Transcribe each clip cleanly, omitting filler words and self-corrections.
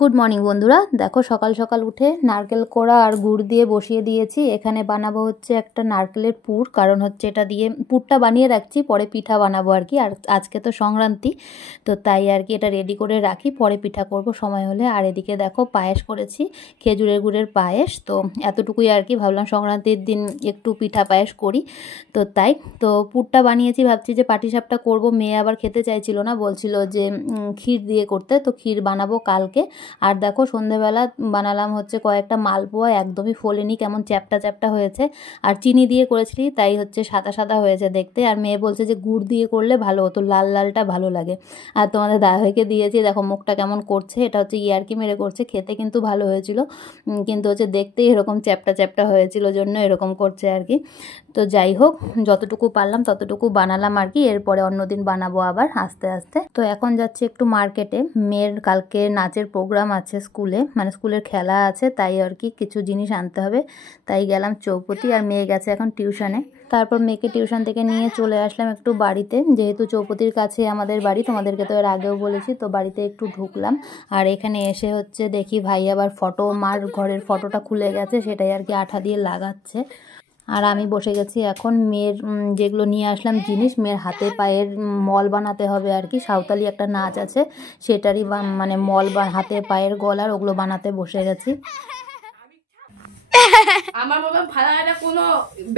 Good morning বন্ধুরা, দেখো সকাল সকাল উঠে নারকেল কোড়া আর গুড় দিয়ে বসিয়ে দিয়েছি। এখানে বানাবো হচ্ছে একটা নারকেলের পুর, কারণ হচ্ছে এটা দিয়ে পুরটা বানিয়ে রাখছি, পরে পিঠা বানাবো আর কি। আর আজকে তো সংক্রান্তি, তো তাই আর কি এটা রেডি করে রাখি, পরে পিঠা করব সময় হলে। আর এদিকে দেখো পায়েস করেছি, খেজুরের গুড়ের পায়েস। তো এতটুকুই আর কি, ভাবলাম সংক্রান্তির দিন একটু পিঠা পায়েস করি, তো তাই। তো পুরটা বানিয়েছি, ভাবছি যে পাটিসাপটা করব। মেয়ে আবার খেতে চাইছিল না, বলছিল যে ক্ষীর দিয়ে করতে, তো ক্ষীর বানাবো কালকে। আর দেখো সন্ধেবেলা বানালাম হচ্ছে কয়েকটা মালপোয়া, একদমই ফোলেনি, কেমন চ্যাপটা চ্যাপটা হয়েছে। আর চিনি দিয়ে করেছিলি, তাই হচ্ছে সাদা সাদা হয়েছে দেখতে। আর মেয়ে বলছে যে গুড় দিয়ে করলে ভালো হতো, লাল লালটা ভালো লাগে। আর তোমাদের দাদাভাইকে দিয়েছি, দেখো মুখটা কেমন করছে, এটা হচ্ছে ইয়ার্কি মেরে করছে। খেতে কিন্তু ভালো হয়েছিল, কিন্তু হচ্ছে দেখতেই এরকম চ্যাপটা চ্যাপটা হয়েছিল, জন্য এরকম করছে আর কি। তো যাই হোক, যতটুকু পারলাম ততটুকু বানালাম আর কি। এরপরে অন্যদিন বানাবো আবার আস্তে আস্তে। তো এখন যাচ্ছি একটু মার্কেটে, মেয়ের কালকে নাচের প্রোগ্রাম আছে স্কুলে, মানে স্কুলের খেলা আছে, তাই আর কি কিছু জিনিস আনতে হবে। তাই গেলাম চৌপতি, আর মেয়ে গেছে এখন টিউশনে। তারপর মেয়েকে টিউশন থেকে নিয়ে চলে আসলাম একটু বাড়িতে, যেহেতু চৌপতির কাছে আমাদের বাড়ি, তোমাদেরকে তো এর আগেও বলেছি। তো বাড়িতে একটু ঢুকলাম, আর এখানে এসে হচ্ছে দেখি ভাই আবার ফটো, মার ঘরের ফটোটা খুলে গেছে, সেটাই আর কি আঠা দিয়ে লাগাচ্ছে। আর আমি বসে গেছি এখন মেয়ের যেগুলো নিয়ে আসলাম জিনিস, মেয়ের হাতে পায়ের মল বানাতে হবে আর কি। সাঁওতালি একটা নাচ আছে, সেটারই মানে মল বা হাতে পায়ের গলার, ওগুলো বানাতে বসে গেছি। আমার মতো ভাড়া কোনো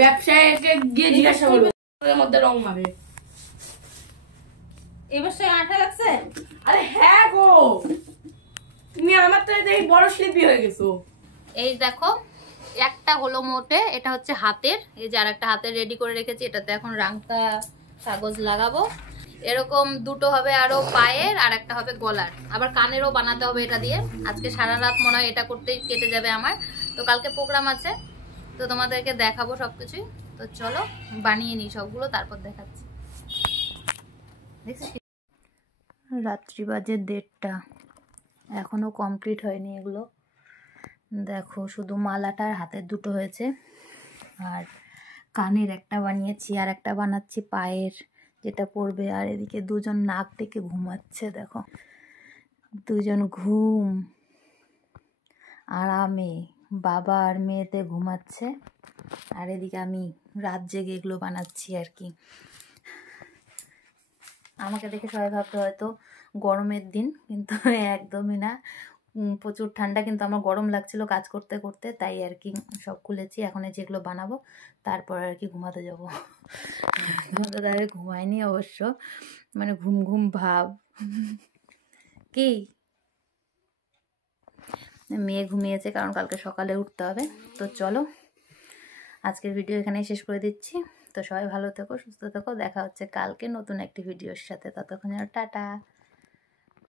ব্যবসায়ীকে গিয়ে জিজ্ঞাসা করবে এর মধ্যে রং মারে। এই বছর আঠা লাগছে? আরে হ্যাঁ গো, তুমি আমার তো এই বড় শিল্পী হয়ে গেছো। এই দেখো একটা হলো মোটে, এটা হচ্ছে হাতের, এই যে আর একটা হাতের রেডি করে রেখেছি, এটাতে এখন রাংটা কাগজ লাগাবো। এরকম দুটো হবে আরো পায়ের, আর একটা হবে গলার, আবার কানেরও বানাতে হবে এটা দিয়ে। আজকে সারা রাত মনে হয় এটা করতেই কেটে যাবে আমার। তো কালকে প্রোগ্রাম আছে, তো তোমাদেরকে দেখাবো সবকিছুই। তো চলো বানিয়ে নিই সবগুলো, তারপর দেখাচ্ছি। রাত্রি বাজে 1:30, এখনো কমপ্লিট হয়নি এগুলো। দেখো শুধু মালাটার হাতের দুটো হয়েছে, আর কানের একটা বানিয়েছি, আর একটা বানাচ্ছি পায়ের, যেটা পরবে। আর এদিকে দুজন নাক ডেকে ঘুমাচ্ছে, দেখো দুজন ঘুম আরামে, বাবা আর মেয়েতে ঘুমাচ্ছে। আর এদিকে আমি রাত জেগে এগুলো বানাচ্ছি আর কি। আমাকে দেখে সবাই ভাবতে হয়তো গরমের দিন, কিন্তু একদমই না, প্রচুর ঠান্ডা। কিন্তু আমার গরম লাগছিল কাজ করতে করতে, তাই আর কি সব খুলেছি। এখন যেগুলো বানাবো তারপর আর কি ঘুমাতে যাবো। তোমাদের দাদা ঘুমায়নি অবশ্য, মানে ঘুম ঘুম ভাব। কি মেয়ে ঘুমিয়েছে, কারণ কালকে সকালে উঠতে হবে। তো চলো আজকের ভিডিও এখানেই শেষ করে দিচ্ছি। তো সবাই ভালো থেকো, সুস্থ থেকো, দেখা হচ্ছে কালকে নতুন একটি ভিডিওর সাথে। ততক্ষণ টাটা।